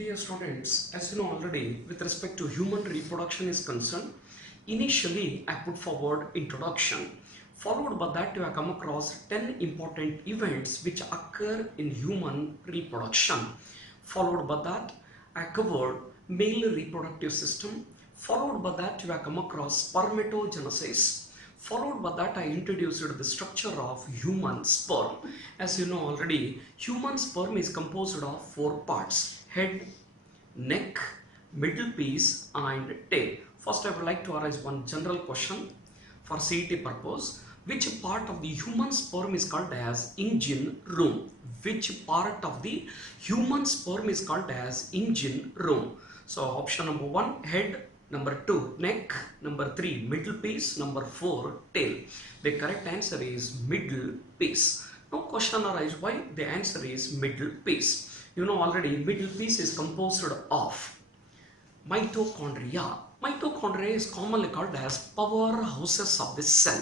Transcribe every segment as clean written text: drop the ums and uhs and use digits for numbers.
Dear students, as you know already, with respect to human reproduction is concerned, initially I put forward introduction. Followed by that you have come across 10 important events which occur in human reproduction. Followed by that I covered male reproductive system. Followed by that you have come across spermatogenesis. Followed by that I introduced the structure of human sperm. As you know already, human sperm is composed of 4 parts: head, neck, middle piece and tail. First I would like to arise one general question for CET purpose. Which part of the human sperm is called as engine room? Which part of the human sperm is called as engine room? So option number 1 head, number 2 neck, number 3 middle piece, number 4 tail. The correct answer is middle piece. Now question arises why the answer is middle piece. You know already middle piece is composed of mitochondria. Mitochondria is commonly called as powerhouses of the cell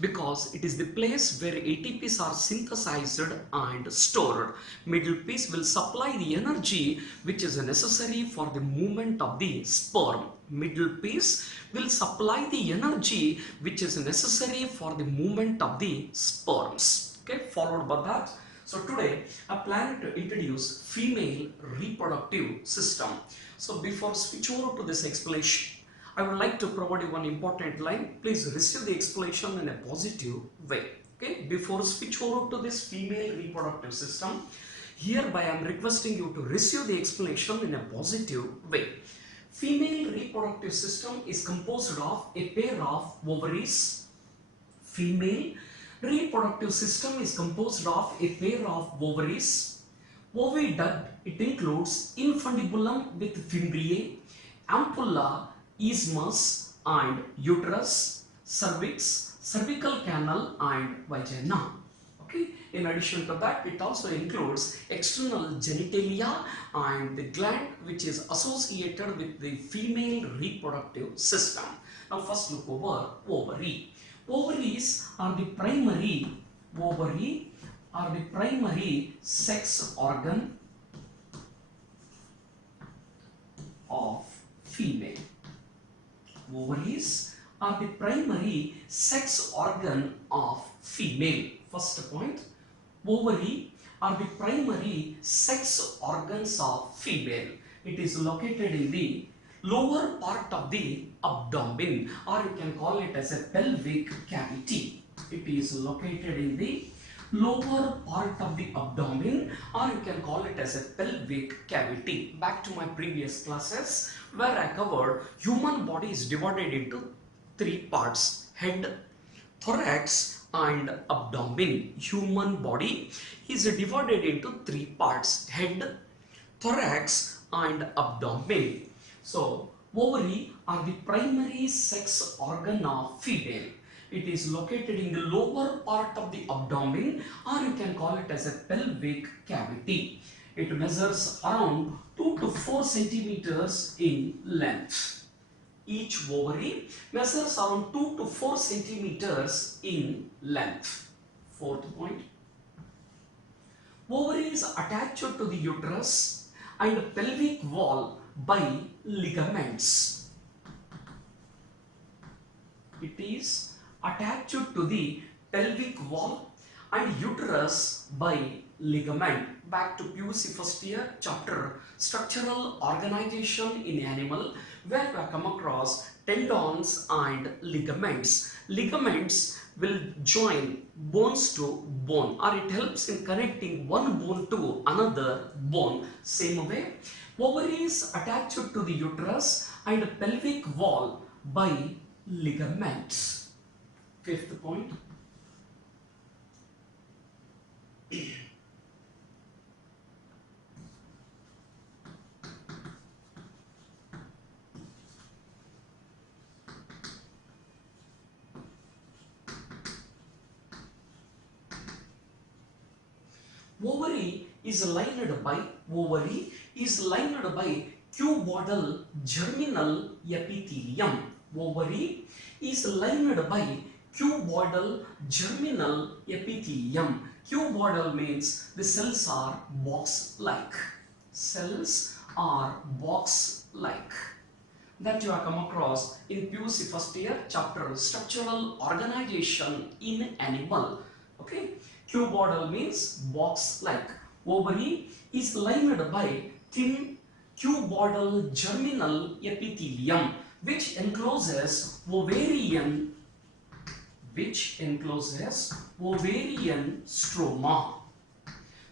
because it is the place where ATPs are synthesized and stored. Middle piece will supply the energy which is necessary for the movement of the sperm. Middle piece will supply the energy which is necessary for the movement of the sperms. Okay, followed by that. So today I plan to introduce female reproductive system. So before switch over to this explanation, I would like to provide you one important line. Please receive the explanation in a positive way. Okay, before switch over to this female reproductive system, hereby I am requesting you to receive the explanation in a positive way. Female reproductive system is composed of a pair of ovaries. Female reproductive system is composed of a pair of ovaries. Oviduct, it includes infundibulum with fimbriae, ampulla, isthmus and uterus, cervix, cervical canal and vagina. Okay. In addition to that, it also includes external genitalia and the gland which is associated with the female reproductive system. Now first look over ovary. Ovaries are the primary sex organ of female. Ovaries are the primary sex organ of female. First point, ovary are the primary sex organs of female. It is located in the lower part of the abdomen, or you can call it as a pelvic cavity. It is located in the lower part of the abdomen, or you can call it as a pelvic cavity. Back to my previous classes where I covered human body is divided into 3 parts: head, thorax and abdomen. Human body is divided into 3 parts: head, thorax and abdomen. So ovary are the primary sex organ of female. It is located in the lower part of the abdomen, or you can call it as a pelvic cavity. It measures around 2 to 4 centimeters in length. Each ovary measures around 2 to 4 centimeters in length. Fourth point. Ovary is attached to the uterus and pelvic wall by ligaments. It is attached to the pelvic wall and uterus by ligament. Back to PUC first year chapter structural organization in animal, where we have come across tendons and ligaments. Ligaments will join bones to bone, or it helps in connecting one bone to another bone. Same way, ovaries attached to the uterus and pelvic wall by ligaments. Fifth point. Ovary is lined by cuboidal germinal epithelium. Ovary is lined by cuboidal germinal epithelium. Cuboidal means the cells are box-like. Cells are box-like. That you have come across in PUC first year chapter structural organization in animal. Okay, cuboidal means box-like. Ovary is lined by thin cuboidal germinal epithelium which encloses ovarian stroma,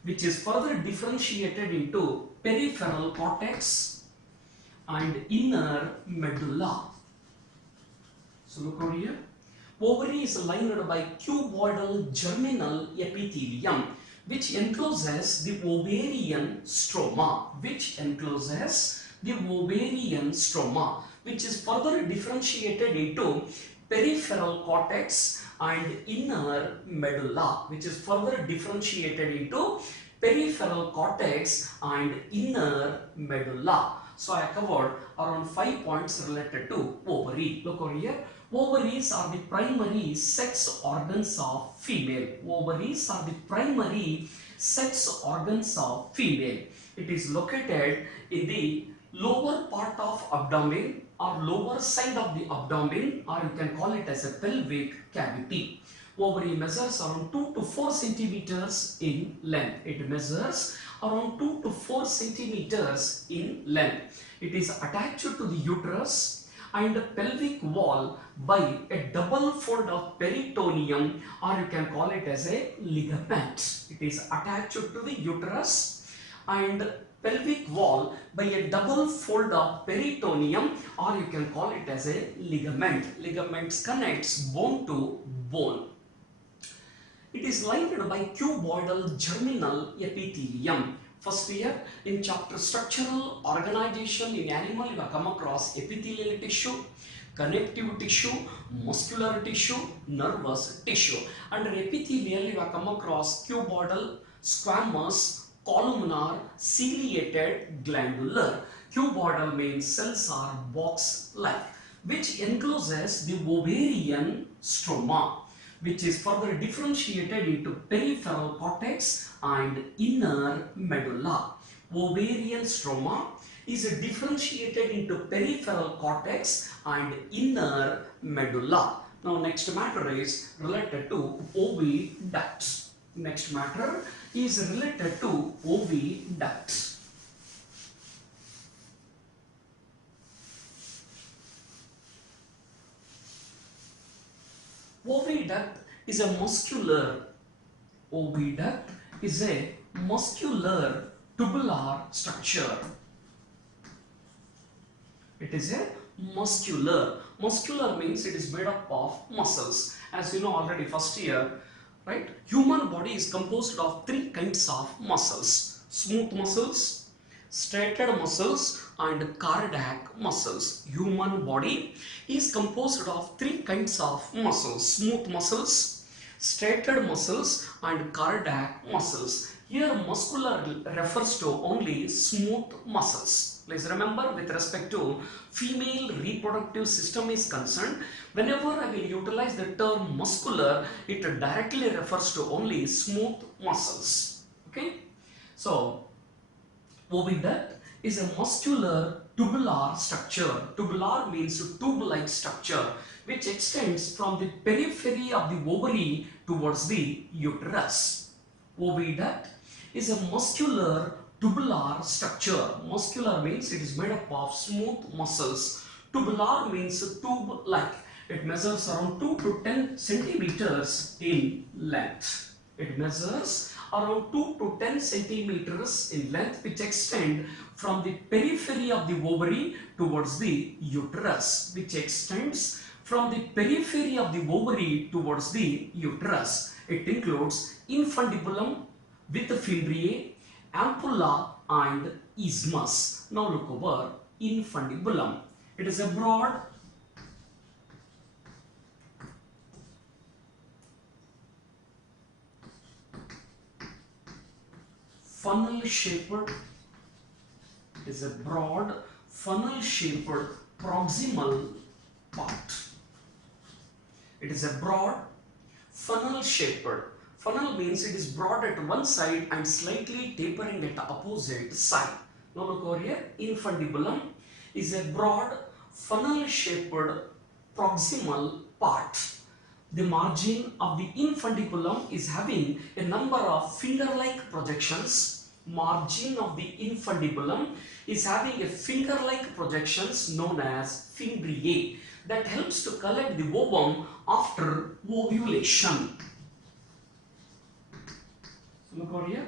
which is further differentiated into peripheral cortex and inner medulla. So look over here. Ovary is lined by cuboidal germinal epithelium which encloses the ovarian stroma, which is further differentiated into peripheral cortex and inner medulla, which is further differentiated into peripheral cortex and inner medulla. So I covered around 5 points related to ovary. Look over here. Ovaries are the primary sex organs of female. Ovaries are the primary sex organs of female. It is located in the lower part of abdomen or lower side of the abdomen, or you can call it as a pelvic cavity. Ovary measures around 2 to 4 centimeters in length. It measures around 2 to 4 centimeters in length. It is attached to the uterus and the pelvic wall by a double fold of peritoneum, or you can call it as a ligament. It is attached to the uterus and pelvic wall by a double fold of peritoneum, or you can call it as a ligament. Ligaments connects bone to bone. It is lined by cuboidal germinal epithelium. First year in chapter structural organization in animal, you have come across epithelial tissue, connective tissue, muscular tissue, nervous tissue. Under epithelial, you have come across cuboidal, squamous, columnar, ciliated, glandular. Cuboidal means cells are box-like, which encloses the ovarian stroma, which is further differentiated into peripheral cortex and inner medulla. Ovarian stroma is differentiated into peripheral cortex and inner medulla. Now next matter is related to oviduct. Next matter is related to oviduct. Oviduct is a muscular tubular structure. It is a muscular means it is made up of muscles. As you know already first year, right? Human body is composed of 3 kinds of muscles: smooth muscles, striated muscles and cardiac muscles. Human body is composed of 3 kinds of muscles: smooth muscles, striated muscles and cardiac muscles. Here muscular refers to only smooth muscles. Please remember, with respect to female reproductive system is concerned, whenever I will utilize the term muscular, it directly refers to only smooth muscles. Okay, so oviduct is a muscular tubular structure. Tubular means tube-like structure which extends from the periphery of the ovary towards the uterus. Oviduct is a muscular tubular structure. Muscular means it is made up of smooth muscles. Tubular means tube-like. It measures around 2 to 10 centimeters in length. It measures around 2 to 10 centimeters in length, which extend from the periphery of the ovary towards the uterus. Which extends from the periphery of the ovary towards the uterus. It includes infundibulum with fimbriae, ampulla and isthmus. Now look over infundibulum. It is a broad funnel-shaped proximal part. It is a broad funnel-shaped. Funnel means it is broad at one side and slightly tapering at the opposite side. Now look over here. Infundibulum is a broad funnel-shaped proximal part. The margin of the infundibulum is having a number of finger-like projections. Margin of the infundibulum is having a finger-like projections known as fimbriae that helps to collect the ovum after ovulation. Look over here.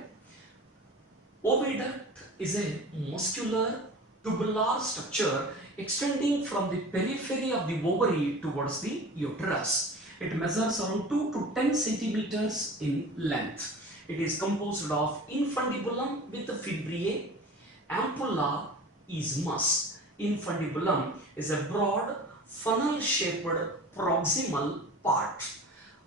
Oviduct is a muscular tubular structure extending from the periphery of the ovary towards the uterus. It measures around 2 to 10 centimeters in length. It is composed of infundibulum with the fimbriae, ampulla, isthmus. Infundibulum is a broad funnel-shaped proximal part.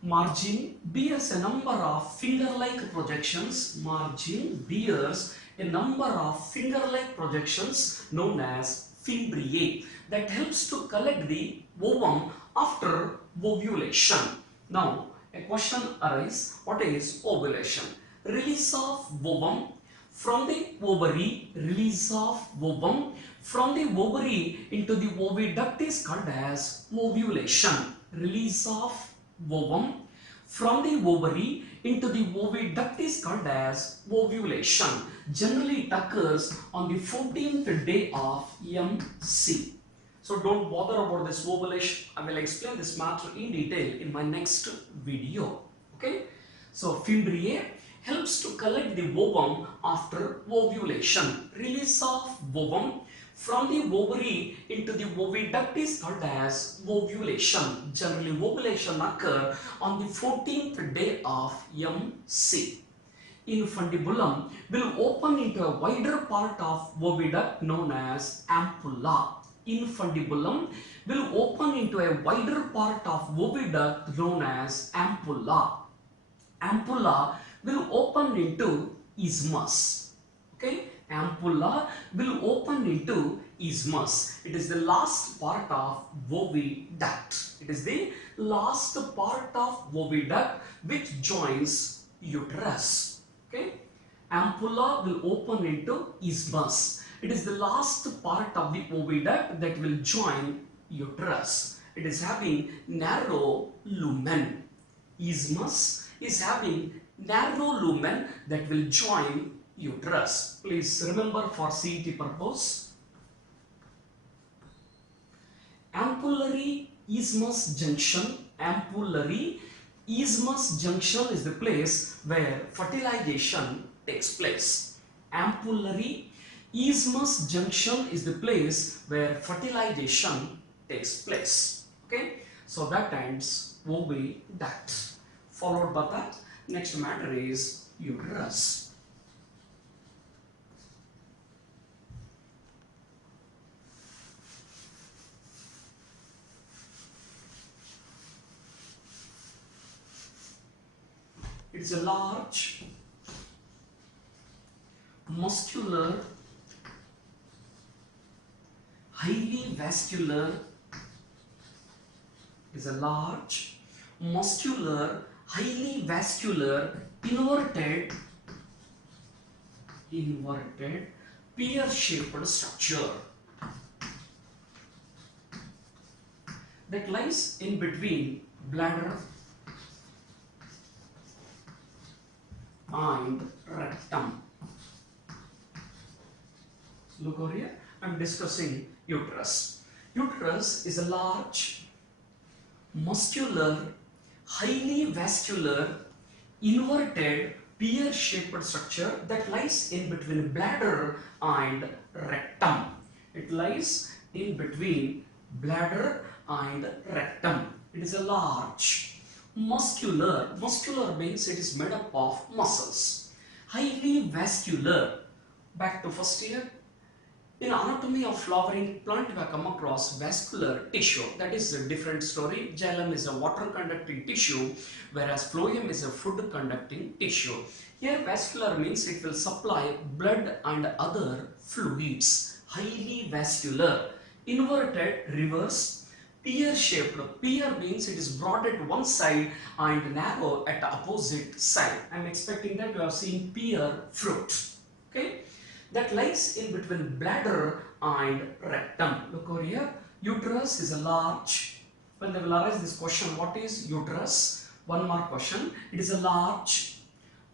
Margin bears a number of finger-like projections. Margin bears a number of finger-like projections known as fimbriae that helps to collect the ovum after ovulation. Now, a question arises, what is ovulation? Release of ovum from the ovary, release of ovum from the ovary into the oviduct is called as ovulation. Release of ovum from the ovary into the oviduct is called as ovulation. Generally it occurs on the 14th day of MC. So don't bother about this ovulation. I will explain this matter in detail in my next video. Okay. So fimbriae helps to collect the ovum after ovulation. Release of ovum from the ovary into the oviduct is called as ovulation. Generally ovulation occurs on the 14th day of MC. Infundibulum will open into a wider part of oviduct known as ampulla. Infundibulum will open into a wider part of oviduct known as ampulla. Ampulla will open into isthmus. Okay, ampulla will open into isthmus. It is the last part of oviduct. It is the last part of oviduct which joins uterus. Okay, ampulla will open into isthmus. It is the last part of the oviduct that will join uterus. It is having narrow lumen. Isthmus is having narrow lumen that will join uterus. Please remember for CET purpose. Ampullary isthmus junction. Ampullary isthmus junction is the place where fertilization takes place. Ampullary isthmus junction is the place where fertilization takes place. Okay, so that ends oviduct. Followed by that, next matter is uterus. It is a large muscular, highly vascular, is a large muscular, highly vascular, inverted pear-shaped structure that lies in between bladder and rectum. Look over here, I am discussing uterus. Uterus is a large, muscular, highly vascular, inverted, pear-shaped structure that lies in between bladder and rectum. It lies in between bladder and rectum. It is a large, muscular. Muscular means it is made up of muscles. Highly vascular. Back to first year. In anatomy of flowering plant, we have come across vascular tissue. That is a different story. Xylem is a water conducting tissue, whereas phloem is a food conducting tissue. Here vascular means it will supply blood and other fluids. Highly vascular. Inverted, reverse. Pear-shaped. Pear means it is broad at one side and narrow at the opposite side. I am expecting that you have seen pear fruit. Okay. that lies in between bladder and rectum. Look over here. Uterus is a large. When they will arise this question, what is uterus? One more question. It is a large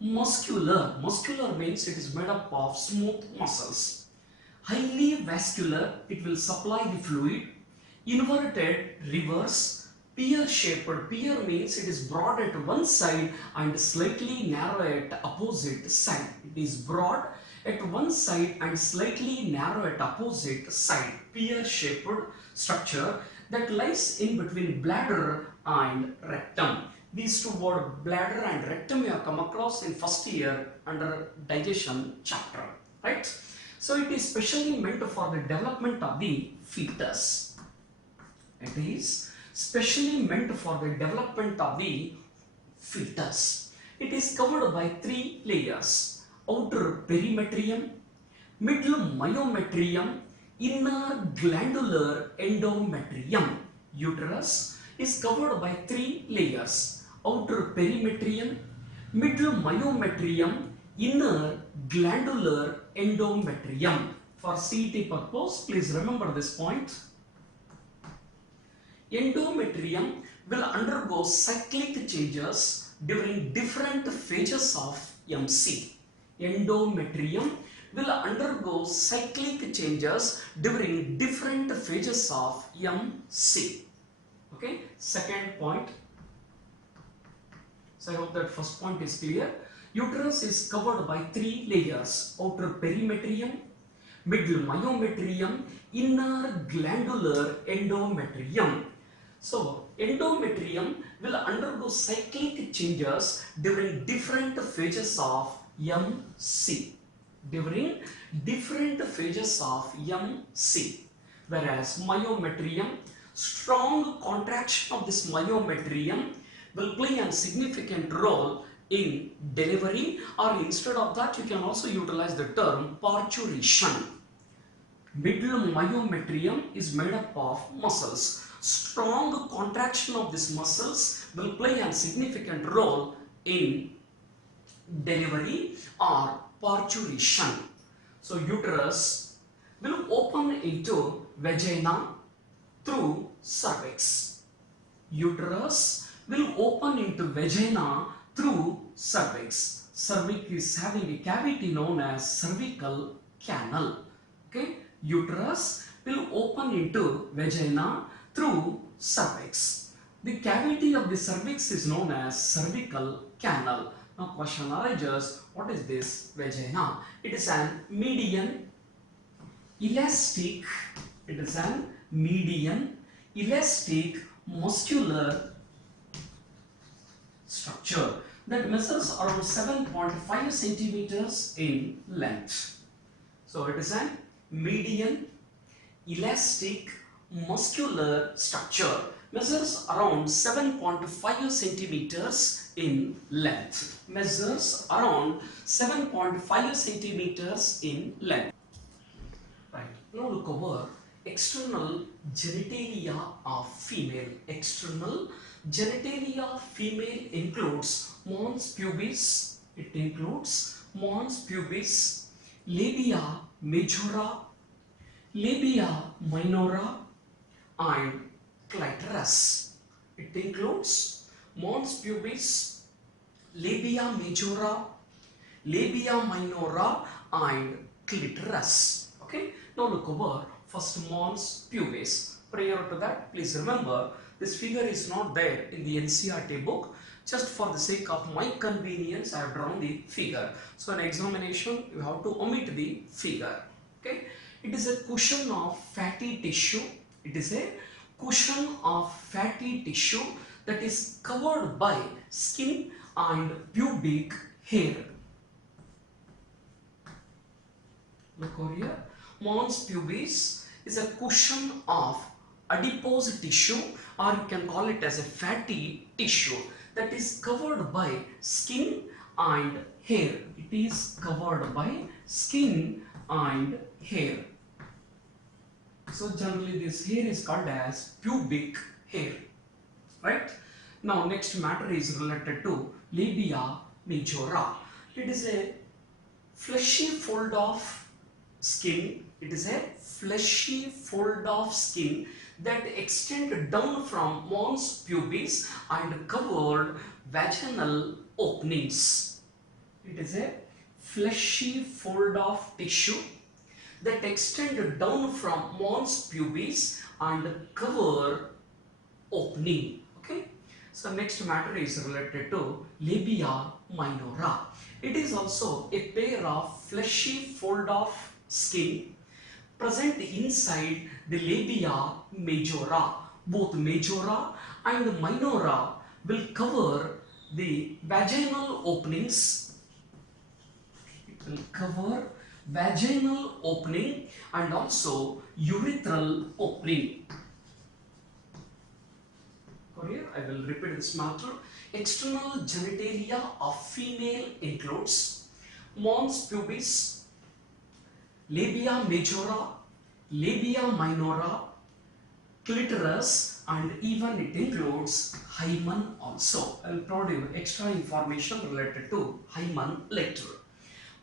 muscular. Muscular means it is made up of smooth muscles. Highly vascular, it will supply the fluid. Inverted, reverse. Pear shaped. Pear means it is broad at one side and slightly narrow at opposite side. It is broad at one side and slightly narrow at opposite side. Pear shaped structure that lies in between bladder and rectum. These two words, bladder and rectum, you have come across in first year under digestion chapter, right? So it is specially meant for the development of the fetus. It is specially meant for the development of the fetus. It is covered by three layers: outer perimetrium, middle myometrium, inner glandular endometrium. Uterus is covered by three layers: outer perimetrium, middle myometrium, inner glandular endometrium. For CET purpose, please remember this point. Endometrium will undergo cyclic changes during different phases of MC. Endometrium will undergo cyclic changes during different phases of MC. Okay, second point. So I hope that first point is clear. Uterus is covered by three layers: outer perimetrium, middle myometrium, inner glandular endometrium. So endometrium will undergo cyclic changes during different phases of MC. During different phases of MC. Whereas myometrium, strong contraction of this myometrium will play a significant role in delivery, or instead of that you can also utilize the term parturition. Middle myometrium is made up of muscles. Strong contraction of these muscles will play a significant role in delivery or parturition. So uterus will open into vagina through cervix. Uterus will open into vagina through cervix. Cervix is having a cavity known as cervical canal. Okay, uterus will open into vagina through cervix. The cavity of the cervix is known as cervical canal. Now question arises, what is this vagina? It is an median elastic, muscular structure that measures around 7.5 centimeters in length. So it is an median elastic muscular structure, measures around 7.5 centimeters in length. Measures around 7.5 centimeters in length. Right. Now look over external genitalia of female. External genitalia of female includes mons pubis. It includes mons pubis, labia majora, labia minora, and clitoris. It includes mons pubis, labia majora, labia minora, and clitoris. Okay. Now look over first mons pubis. Prior to that, please remember this figure is not there in the NCERT book. Just for the sake of my convenience, I have drawn the figure. So in examination, you have to omit the figure. Okay. It is a cushion of fatty tissue. It is a cushion of fatty tissue that is covered by skin and pubic hair. Look over here. Mons pubis is a cushion of adipose tissue, or you can call it as a fatty tissue that is covered by skin and hair. It is covered by skin and hair. So generally this hair is called as pubic hair, right? Now next matter is related to labia majora. It is a fleshy fold of skin. It is a fleshy fold of skin that extend down from mons pubis and covered vaginal openings. It is a fleshy fold of tissue that extend down from mons pubis and cover opening. Okay. So next matter is related to labia minora. It is also a pair of fleshy fold of skin present inside the labia majora. Both majora and minora will cover the vaginal openings. It will cover vaginal opening and also urethral opening. Here I will repeat this matter. External genitalia of female includes mons pubis, labia majora, labia minora, clitoris, and even it includes hymen also. I will provide you extra information related to hymen later.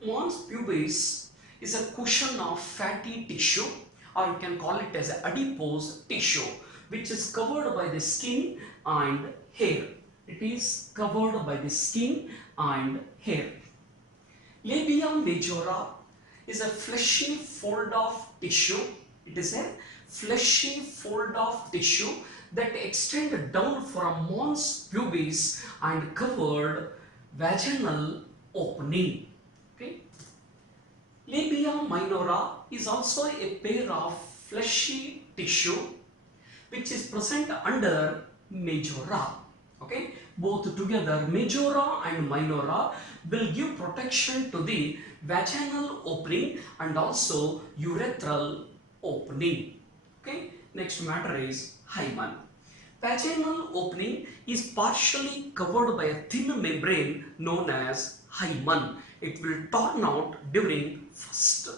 Mons pubis is a cushion of fatty tissue, or you can call it as adipose tissue, which is covered by the skin and hair. It is covered by the skin and hair. Labia majora is a fleshy fold of tissue. It is a fleshy fold of tissue that extend down from mons pubis and covered vaginal opening. Okay. Labia minora is also a pair of fleshy tissue which is present under majora. Okay, both together majora and minora will give protection to the vaginal opening and also urethral opening. Okay, next matter is hymen. Vaginal opening is partially covered by a thin membrane known as hymen. It will turn out during first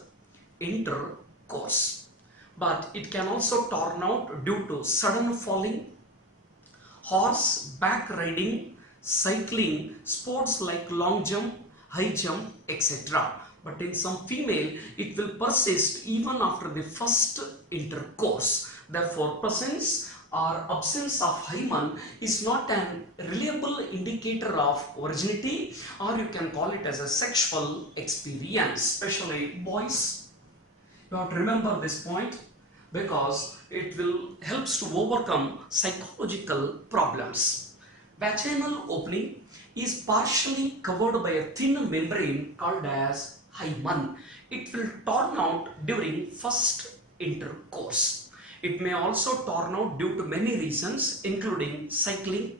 intercourse, but it can also turn out due to sudden falling, horseback riding, cycling, sports like long jump, high jump, etc. But in some female, it will persist even after the first intercourse. Therefore, presence or absence of hymen is not an reliable indicator of virginity, or you can call it as a sexual experience, especially boys. You have to remember this point, because it will helps to overcome psychological problems. Vaginal opening is partially covered by a thin membrane called as hymen. It will turn out during first intercourse. It may also turn out due to many reasons, including cycling,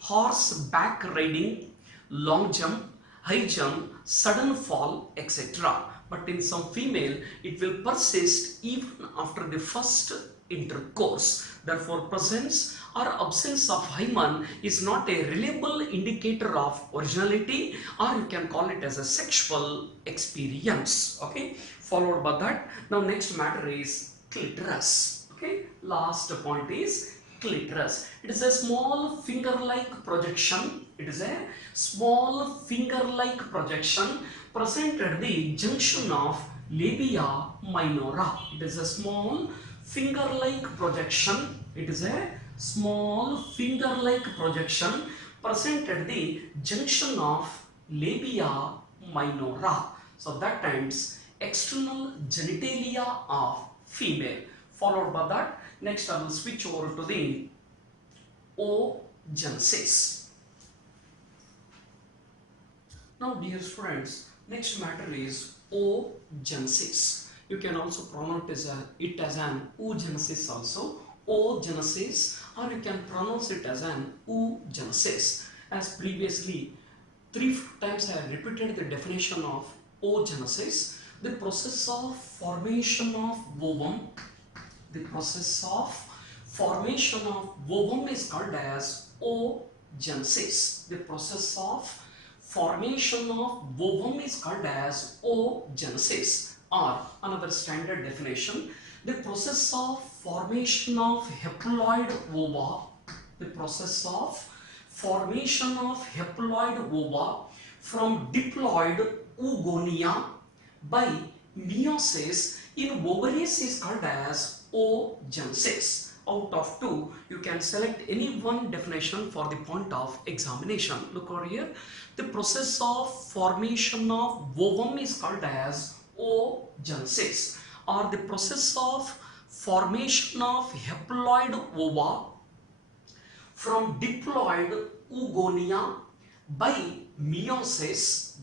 horseback riding, long jump, high jump, sudden fall, etc. But in some female, it will persist even after the first intercourse. Therefore, presence or absence of hymen is not a reliable indicator of virginality, or you can call it as a sexual experience. Okay, followed by that, now next matter is clitoris. Okay, last point is clitoris. It is a small finger-like projection. It is a small finger-like projection present at the junction of labia minora. It is a small finger-like projection. It is a small finger-like projection present at the junction of labia minora. So that ends external genitalia of female. Followed by that, next I will switch over to the oogenesis. Now dear students, next matter is oogenesis. You can also pronounce it as an oogenesis also, oogenesis, or you can pronounce it as an oogenesis. As previously 3 times I have repeated the definition of oogenesis, the process of formation of ovum. The process of formation of ovum is called as oogenesis. The process of formation of ovum is called as oogenesis, or another standard definition, the process of formation of haploid ova. The process of formation of haploid ova from diploid oogonia by meiosis in ovaries is called as oogenesis. Out of two, you can select any one definition for the point of examination. Look over here. The process of formation of ovum is called as oogenesis, or the process of formation of haploid ova from diploid oogonia by meiosis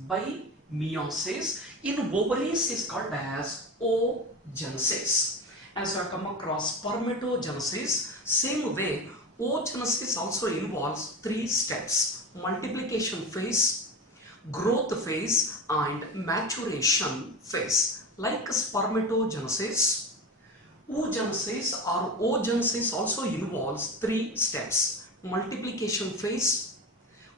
in ovaries is called as oogenesis. As I come across spermatogenesis, same way oogenesis also involves three steps: multiplication phase, growth phase and maturation phase. Like spermatogenesis, oogenesis or oogenesis also involves three steps: multiplication phase,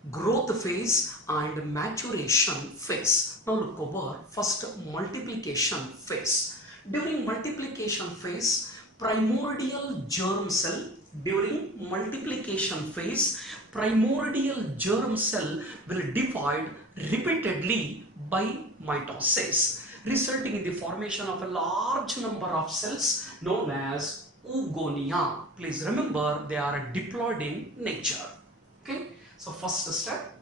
growth phase and maturation phase. Now look over first multiplication phase. During multiplication phase, primordial germ cell will divide repeatedly by mitosis, resulting in the formation of a large number of cells known as oogonia. Please remember, they are diploid in nature. Okay, so first step,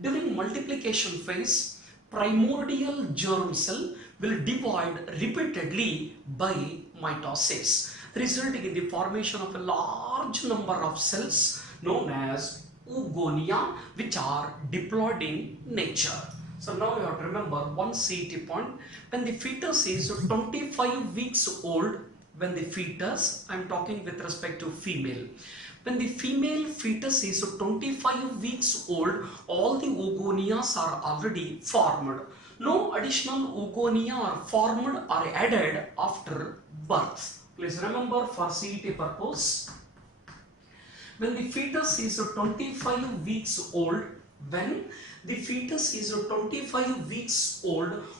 during multiplication phase, primordial germ cell will divide repeatedly by mitosis, resulting in the formation of a large number of cells known as oogonia, which are diploid in nature. So now you have to remember one CET point. When the fetus is 25 weeks old, when the fetus, I am talking with respect to female, when the female fetus is 25 weeks old, all the oogonias are already formed. No additional oogonia are formed or added after birth. Please remember for CET purpose, when the fetus is 25 weeks old,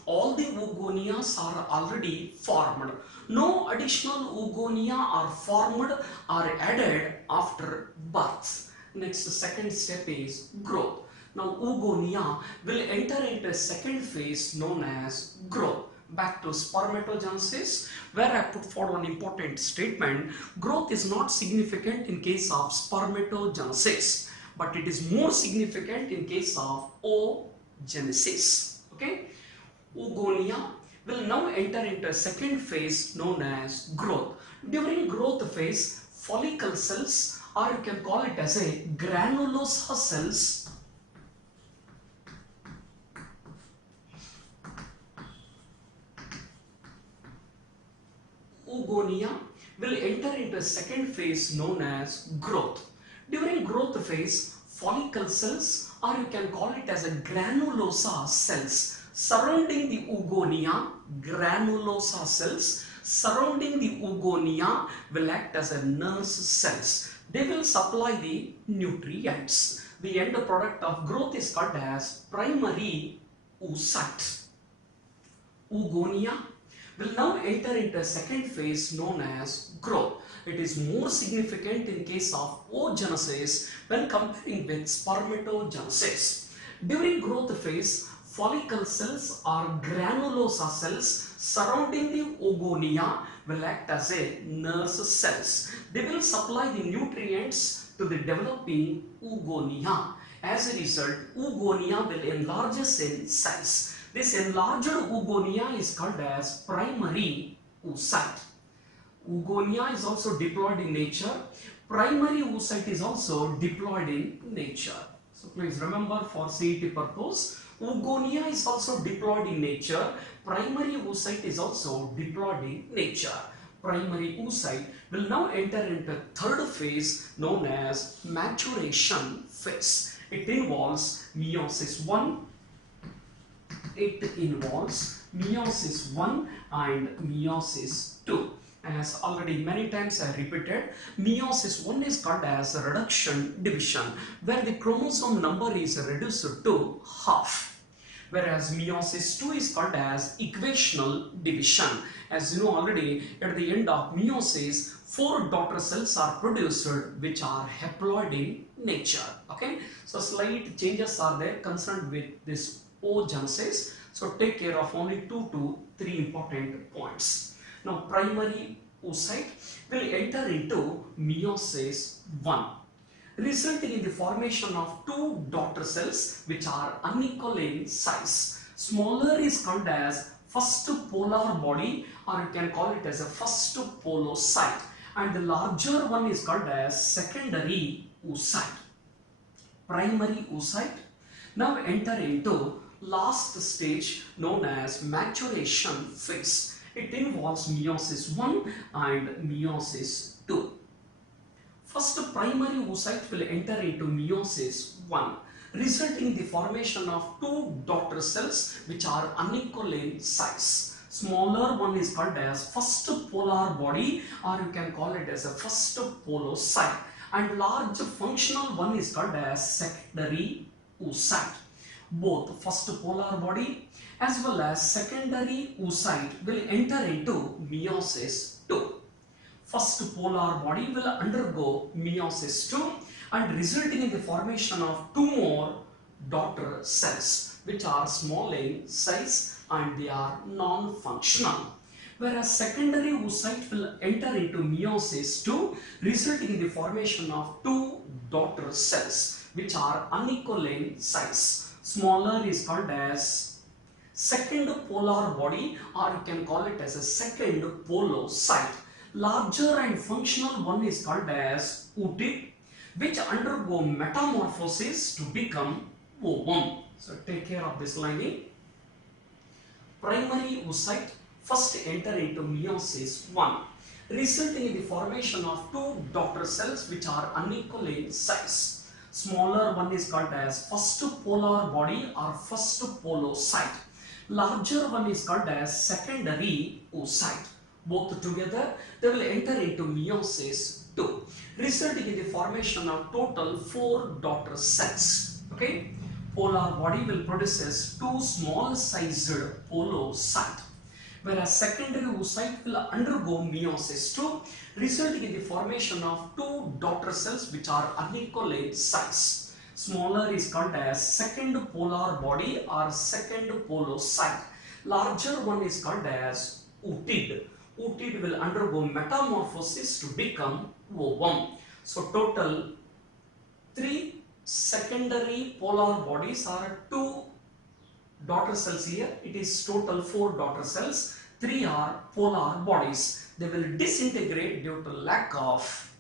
all the oogonias are already formed. No additional oogonia are formed or added after birth. Next, second step is growth. Now oogonia will enter into a second phase known as growth. Back to spermatogenesis, where I put forward one important statement: growth is not significant in case of spermatogenesis, but it is more significant in case of oogenesis. Okay, oogonia will now enter into a second phase known as growth. During growth phase, follicle cells, or you can call it as a granulosa cells, oogonia will enter into a second phase known as growth. During growth phase, follicle cells, or you can call it as a granulosa cells, surrounding the oogonia, granulosa cells surrounding the oogonia will act as a nurse cells. They will supply the nutrients. The end product of growth is called as primary oocyte. Oogonia will now enter into a second phase known as growth. It is more significant in case of oogenesis when comparing with spermatogenesis. During growth phase, follicle cells or granulosa cells surrounding the oogonia will act as a nurse cells. They will supply the nutrients to the developing oogonia. As a result, oogonia will enlarge in size. This enlarged oogonia is called as primary oocyte. Oogonia is also diploid in nature. Primary oocyte is also diploid in nature. So please remember for CET purpose, oogonia is also diploid in nature. Primary oocyte is also diploid in nature. Primary oocyte will now enter into third phase known as maturation phase. It involves meiosis 1. It involves meiosis 1 and meiosis 2. As already many times I repeated, meiosis 1 is called as reduction division, where the chromosome number is reduced to half. Whereas meiosis 2 is called as equational division. As you know already, at the end of meiosis, 4 daughter cells are produced which are haploid in nature. Okay, so slight changes are there concerned with this oogenesis. So take care of only 2 to 3 important points. Now primary oocyte will enter into meiosis 1, resulting in the formation of 2 daughter cells which are unequal in size. Smaller is called as first polar body, or you can call it as a first polocyte, and the larger one is called as secondary oocyte. Primary oocyte now enter into last stage known as maturation phase. It involves meiosis 1 and meiosis 2. First, primary oocyte will enter into meiosis 1, resulting in the formation of 2 daughter cells which are unequal in size. Smaller one is called as first polar body, or you can call it as a first polocyte, and large functional one is called as secondary oocyte. Both first polar body as well as secondary oocyte will enter into meiosis 2. First polar body will undergo meiosis 2 and resulting in the formation of 2 more daughter cells which are small in size and they are non-functional. Whereas secondary oocyte will enter into meiosis 2 resulting in the formation of 2 daughter cells which are unequal in size. Smaller is called as second polar body, or you can call it as a second polocyte. Larger and functional one is called as oocyte, which undergo metamorphosis to become ovum. So take care of this lining. Primary oocyte first enter into meiosis 1, resulting in the formation of 2 daughter cells which are unequal in size. Smaller one is called as first polar body or first polocyte. Larger one is called as secondary oocyte. Both together they will enter into meiosis 2, resulting in the formation of total 4 daughter cells. Okay, polar body will produce 2 small sized polocyte, whereas secondary oocyte will undergo meiosis 2, resulting in the formation of 2 daughter cells which are unequal in size. Smaller is called as second polar body or second polocyte. Larger one is called as oocyte. Oocyte will undergo metamorphosis to become ovum. So total 3 secondary polar bodies are 2 daughter cells here. It is total 4 daughter cells. 3 are polar bodies. They will disintegrate due to lack of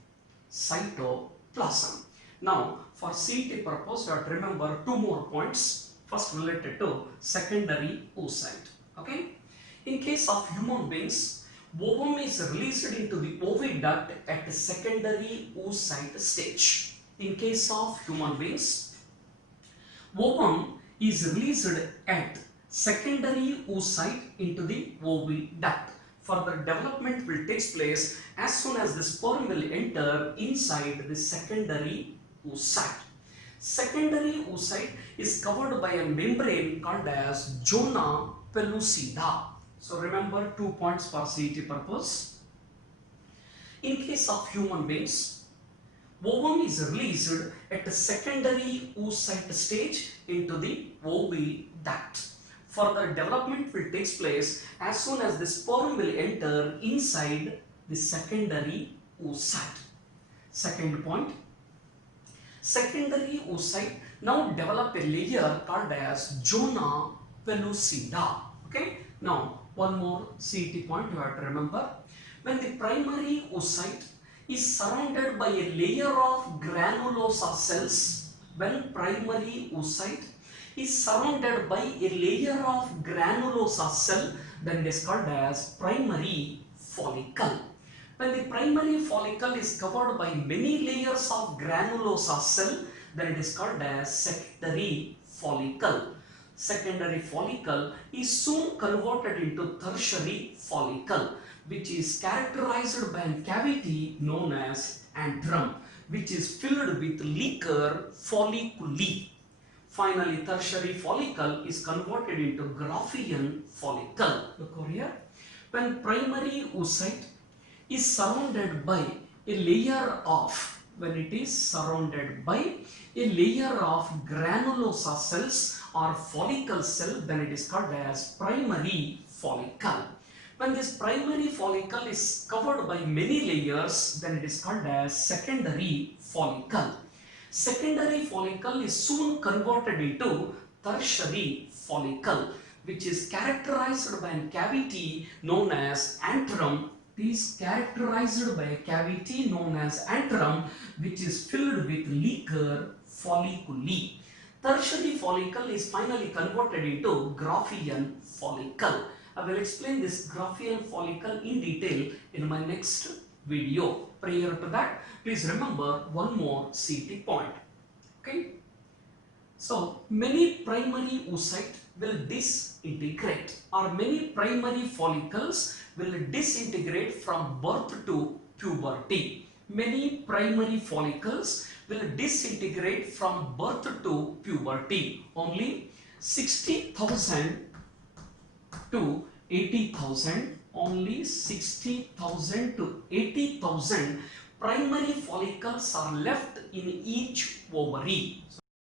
cytoplasm. Now for CET purpose you have to remember 2 more points. First related to secondary oocyte. Okay. In case of human beings, ovum is released into the oviduct at the secondary oocyte stage. In case of human beings, ovum is released at secondary oocyte into the oviduct. Further development will take place as soon as the sperm will enter inside the secondary oocyte. Secondary oocyte is covered by a membrane called as zona pellucida. So remember 2 points for CET purpose. In case of human beings, ovum is released at the secondary oocyte stage into the oviduct. Further development will take place as soon as the sperm will enter inside the secondary oocyte. Second point, secondary oocyte now develop a layer called as zona pellucida. Okay. Now one more CET point you have to remember. When the primary oocyte is surrounded by a layer of granulosa cells, when primary oocyte is surrounded by a layer of granulosa cell, then it is called as primary follicle. When the primary follicle is covered by many layers of granulosa cell, then it is called as secondary follicle. Secondary follicle is soon converted into tertiary follicle, which is characterized by a cavity known as antrum, which is filled with liquor folliculi. Finally, tertiary follicle is converted into Graafian follicle. Look over here. When primary oocyte is surrounded by a layer of, when it is surrounded by a layer of granulosa cells or follicle cell, then it is called as primary follicle. When this primary follicle is covered by many layers, then it is called as secondary follicle. Secondary follicle is soon converted into tertiary follicle, which is characterized by a cavity known as antrum. It is characterized by a cavity known as antrum, which is filled with liquor folliculi. Tertiary follicle is finally converted into Graafian follicle. I will explain this Graafian follicle in detail in my next video. Prior to that, please remember one more CT point. Okay. So many primary oocyte will disintegrate, or many primary follicles will disintegrate from birth to puberty. Many primary follicles will disintegrate from birth to puberty. Only 60,000 to 80,000, only 60,000 to 80,000 primary follicles are left in each ovary.